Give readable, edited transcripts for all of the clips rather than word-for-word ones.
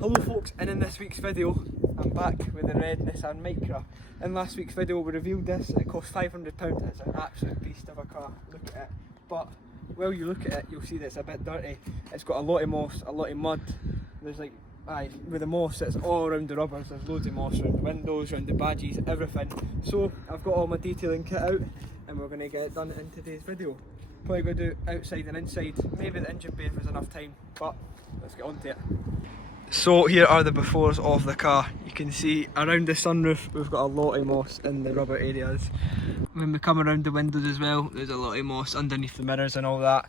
Hello folks, and in this week's video I'm back with the red Nissan Micra. In last week's video we revealed this, it cost £500. It's an absolute beast of a car, look at it. But while you look at it you'll see that it's a bit dirty. It's got a lot of moss, a lot of mud. There's like, with the moss it's all around the rubbers, there's loads of moss around the windows, around the badges, everything. So I've got all my detailing kit out and we're going to get it done in today's video. Probably going to do outside and inside, maybe the engine bay if there's enough time, but let's get on to it. So here are the befores of the car. You can see around the sunroof we've got a lot of moss in the rubber areas. When we come around the windows as well, there's a lot of moss underneath the mirrors and all that.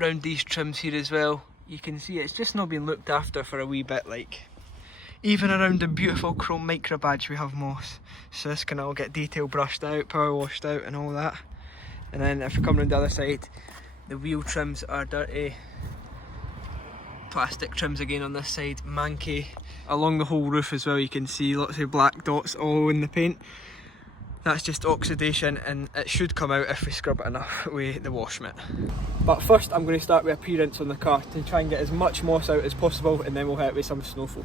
Around these trims here as well, you can see it's just not been looked after for a wee bit. Like, even around the beautiful chrome Micra badge we have moss. So this can all get detail brushed out, power washed out and all that. And then if we come around the other side, the wheel trims are dirty. Plastic trims again on this side, manky. Along the whole roof as well you can see lots of black dots all in the paint. That's just oxidation and it should come out if we scrub it enough with the wash mitt. But first I'm going to start with appearance on the car to try and get as much moss out as possible, and then we'll hit it with some snow foam.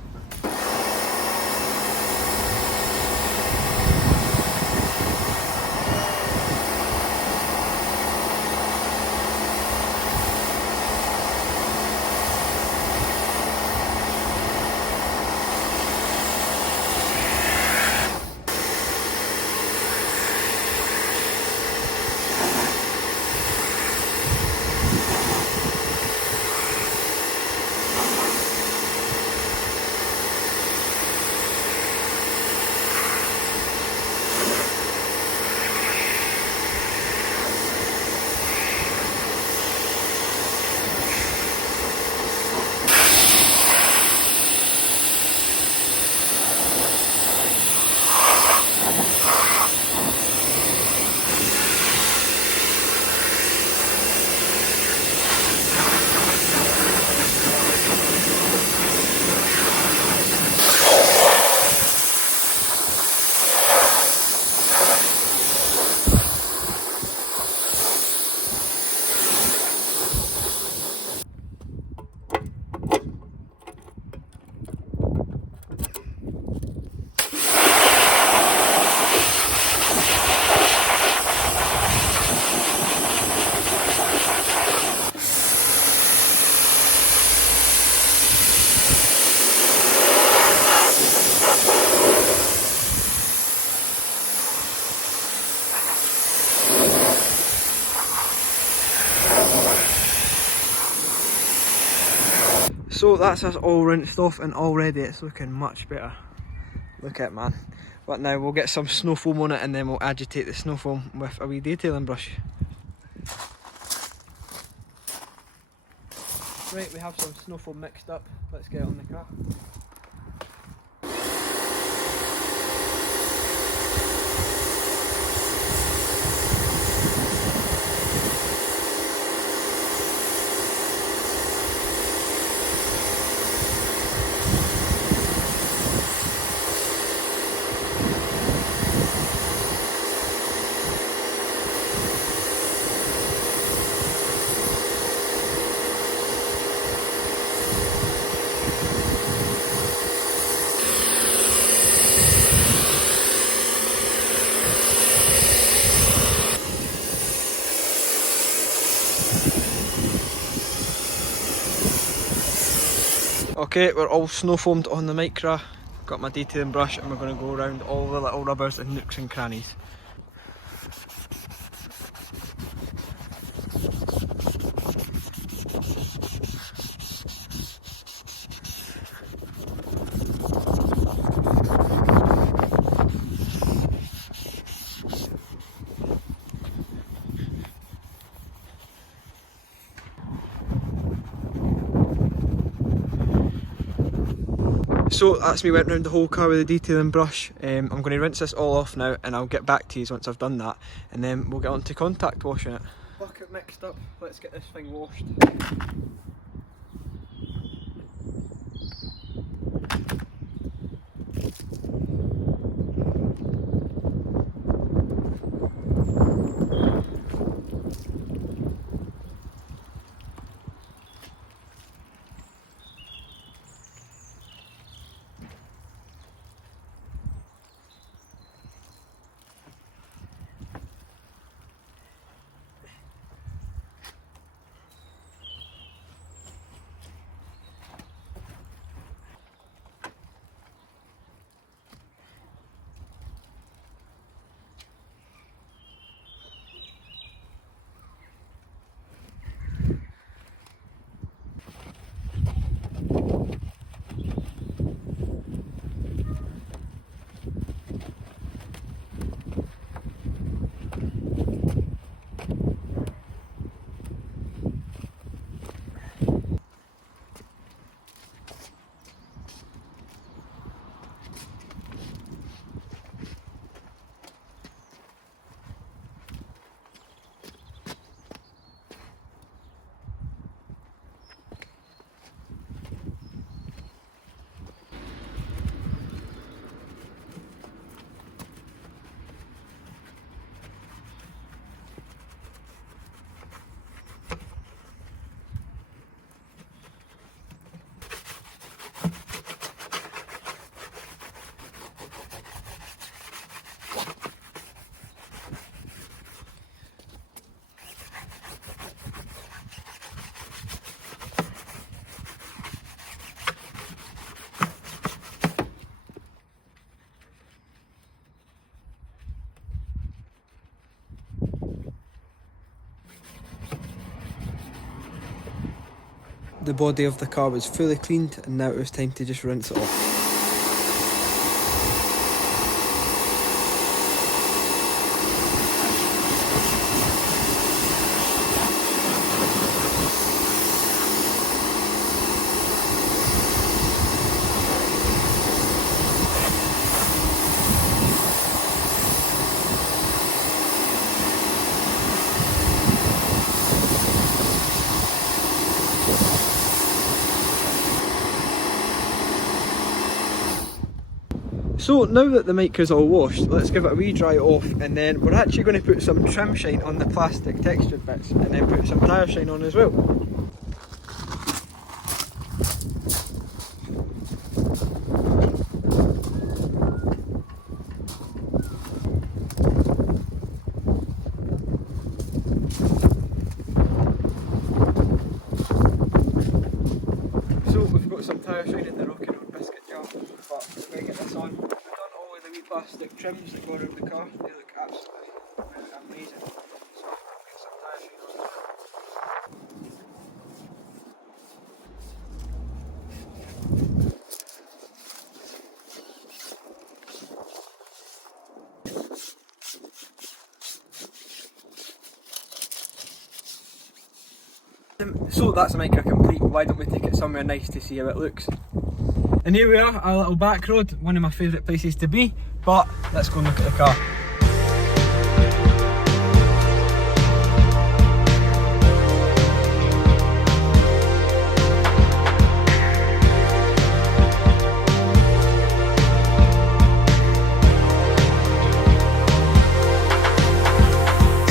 So that's us all rinsed off and already it's looking much better. Look at it, man. But now we'll get some snow foam on it and then we'll agitate the snow foam with a wee detailing brush. Right, we have some snow foam mixed up. Let's get it on the car. Okay, we're all snow foamed on the Micra. Got my detailing brush and we're going to go around all the little rubbers and nooks and crannies. So that's me went round the whole car with a detailing brush. I'm going to rinse this all off now and I'll get back to you once I've done that, and then we'll get on to contact washing it. Bucket mixed up, let's get this thing washed. the body of the car was fully cleaned, and now it was time to just rinse it off. So now that the Micra's all washed, let's give it a wee dry off, and then we're actually going to put some trim shine on the plastic textured bits, and then put some tyre shine on as well. So we've got some tyre shine in the Rocky Road biscuit jar, but we're going to get this on. We've done all of the wee plastic trims that go around the car. They look absolutely amazing. So we'll get some tyre shine on as well. So that's the Micra complete. Why don't we take it somewhere nice to see how it looks? And here we are, our little back road, one of my favourite places to be, but let's go and look at the car.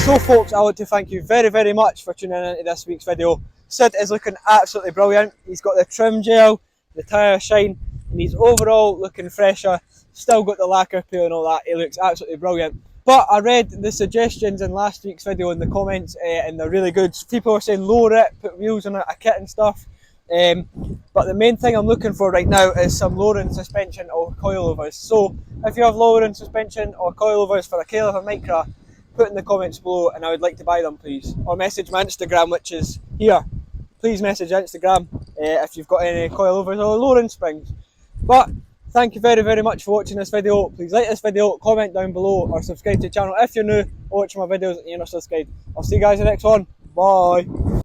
So folks, I want to thank you very much for tuning in to this week's video. Sid is looking absolutely brilliant. He's got the trim gel, the tyre shine, and he's overall looking fresher. Still got the lacquer peel and all that. He looks absolutely brilliant. But I read the suggestions in last week's video in the comments, and they're really good. People are saying lower it, put wheels on it, a kit and stuff. But the main thing I'm looking for right now is some lowering suspension or coilovers. So if you have lowering suspension or coilovers for a K11 Micra, put in the comments below, and I would like to buy them, please. Or message my Instagram, which is here. Please message Instagram if you've got any coilovers or lowering springs. But thank you very much for watching this video. Please like this video, comment down below, or subscribe to the channel if you're new or watching my videos and you're not subscribed. I'll see you guys in the next one. Bye.